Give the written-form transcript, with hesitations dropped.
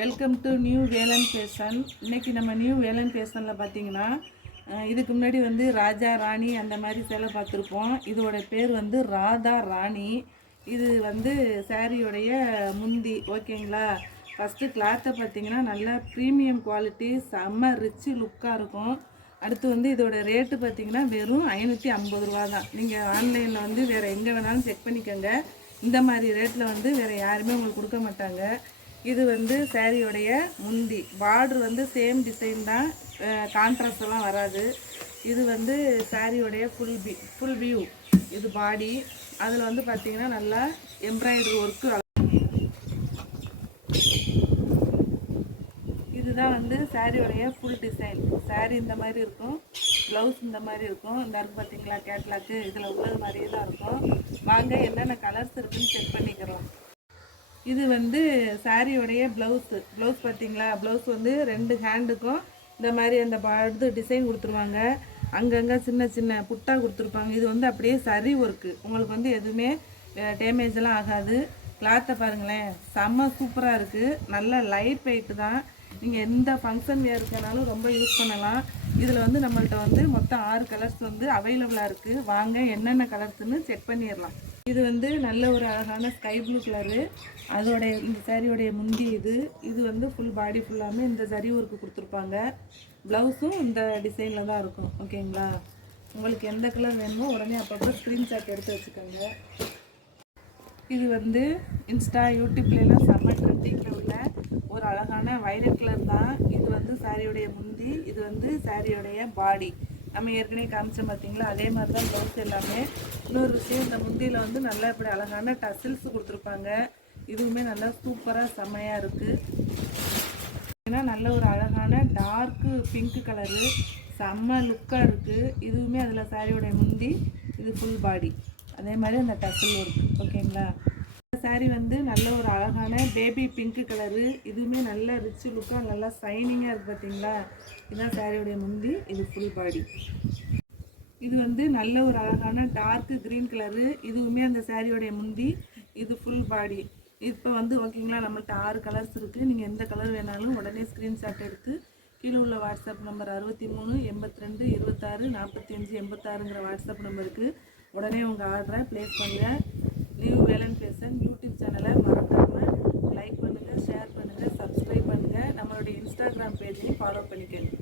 Welcome to new Velan fashion. இன்றைக்கி நம்ம new Velan ஃபேஷனில் பார்த்தீங்கன்னா இதுக்கு முன்னாடி வந்து ராஜா ராணி அந்த மாதிரி சேலை பார்த்துருப்போம். இதோட பேர் வந்து ராதா ராணி. இது வந்து சாரியோடைய முந்தி. ஓகேங்களா? ஃபஸ்ட்டு கிளாத்தை பார்த்தீங்கன்னா நல்லா ப்ரீமியம் குவாலிட்டி, செம்ம ரிச்சு லுக்காக இருக்கும். அடுத்து வந்து இதோட ரேட்டு பார்த்தீங்கன்னா வெறும் 550 ரூபா தான். நீங்கள் ஆன்லைனில் வந்து வேறு எங்கே வேணாலும் செக் பண்ணிக்கோங்க. இந்த மாதிரி ரேட்டில் வந்து வேறு யாருமே உங்களுக்கு கொடுக்க மாட்டாங்க. இது வந்து சாரியோடைய முந்தி. பார்டர் வந்து சேம் டிசைன் தான், கான்ட்ராஸ்ட் எல்லாம் வராது. இது வந்து சாரியோடைய ஃபுல் வியூ. இது பாடி. அதில் வந்து பார்த்திங்கன்னா நல்லா எம்ப்ராய்டரி ஒர்க்கு. இதுதான் வந்து சாரியோடைய ஃபுல் டிசைன். சாரி இந்த மாதிரி இருக்கும், ப்ளவுஸ் இந்த மாதிரி இருக்கும். இந்த இருக்கு பார்த்தீங்களா கேட்லாக்கு, இதில் உள்ளது மாதிரியே தான் இருக்கும். வாங்க என்னென்ன கலர்ஸ் இருக்குன்னு செக் பண்ணிக்கிறோம். இது வந்து சாரியோடைய ப்ளவுஸ் பார்த்தீங்களா? ப்ளவுஸ் வந்து 2 ஹேண்டுக்கும் இந்த மாதிரி அந்த இது டிசைன் கொடுத்துருவாங்க. அங்கங்கே சின்ன சின்ன புட்டா கொடுத்துருப்பாங்க. இது வந்து அப்படியே சரி ஒர்க்கு. உங்களுக்கு வந்து எதுவுமே டேமேஜ் எல்லாம் ஆகாது. கிளாத்தை பாருங்களேன், செம்ம சூப்பராக இருக்குது. நல்ல லைட் வெயிட்டு தான். நீங்கள் எந்த ஃபங்க்ஷன் வேறுக்கனாலும் ரொம்ப யூஸ் பண்ணலாம். இதில் வந்து நம்மள்கிட்ட வந்து மொத்தம் 6 கலர்ஸ் வந்து அவைலபிளாக இருக்குது. வாங்க என்னென்ன கலர்ஸ்ன்னு செக் பண்ணிடலாம். இது வந்து நல்ல ஒரு அழகான ஸ்கை ப்ளூ கலரு. அதோடைய இந்த சாரியோடைய முந்தி. இது வந்து ஃபுல் பாடி ஃபுல்லாமே இந்த சரி ஒர்க்கு கொடுத்துருப்பாங்க. ப்ளவுஸும் இந்த டிசைனில் தான் இருக்கும். ஓகேங்களா? உங்களுக்கு எந்த கலர் வேணுமோ உடனே அப்பப்போ ஸ்க்ரீன்ஷாட் எடுத்து வச்சுக்கோங்க. இது வந்து இன்ஸ்டா யூடியூப்லாம் செம்ம ட்ரெண்டிங்கில் உள்ள ஒரு அழகான வயலட் கலர் தான். இது வந்து சாரியோடைய முந்தி. இது வந்து சாரியோடைய பாடி. நம்ம ஏற்கனவே காமிச்சோம் பார்த்தீங்களா? அதே மாதிரி தான் ப்ளவுஸ் எல்லாமே. இன்னொரு விஷயம், இந்த முந்தியில் வந்து நல்லா இப்படி அழகான டசில்ஸ் கொடுத்துருப்பாங்க. இதுவுமே நல்லா சூப்பராக செம்மையாக இருக்குது. ஏன்னா நல்ல ஒரு அழகான டார்க்கு பிங்க் கலரு, செம்ம லுக்காக இருக்குது. இதுவுமே அதில் சாரியோடைய முந்தி. இது ஃபுல் பாடி. அதே மாதிரி அந்த டசில் ஒர்க். ஓகேங்களா? சாரி வந்து நல்ல ஒரு அழகான பேபி பிங்க் கலரு. இதுவுமே நல்ல ரிச்சு லுக்காக நல்லா ஷைனிங்காக இருக்குது. பார்த்தீங்களா? இதுதான் சாரியோடைய முந்தி. இது ஃபுல் பாடி. இது வந்து நல்ல ஒரு அழகான டார்க்கு க்ரீன் கலரு. இதுவுமே அந்த சாரியோடைய முந்தி. இது ஃபுல் பாடி. இப்போ வந்து ஓகேங்களா, நம்மள்ட்ட 6 கலர்ஸ் இருக்குது. நீங்கள் எந்த கலர் வேணாலும் உடனே ஸ்க்ரீன்ஷாட் எடுத்து கீழே உள்ள வாட்ஸ்அப் நம்பர் 63 82 26 45 86ங்கிற வாட்ஸ்அப் நம்பருக்கு உடனே உங்கள் ஆர்டரை ப்ளேஸ் பண்ணுங்கள். நியூ வேலன் ஃபேஷன் யூடியூப் சேனலை மறக்காமல் லைக் பண்ணுங்கள், ஷேர் பண்ணுங்கள், சப்ஸ்கிரைப் பண்ணுங்கள். நம்மளுடைய இன்ஸ்டாகிராம் பேஜையும் ஃபாலோ பண்ணிக்கோங்க.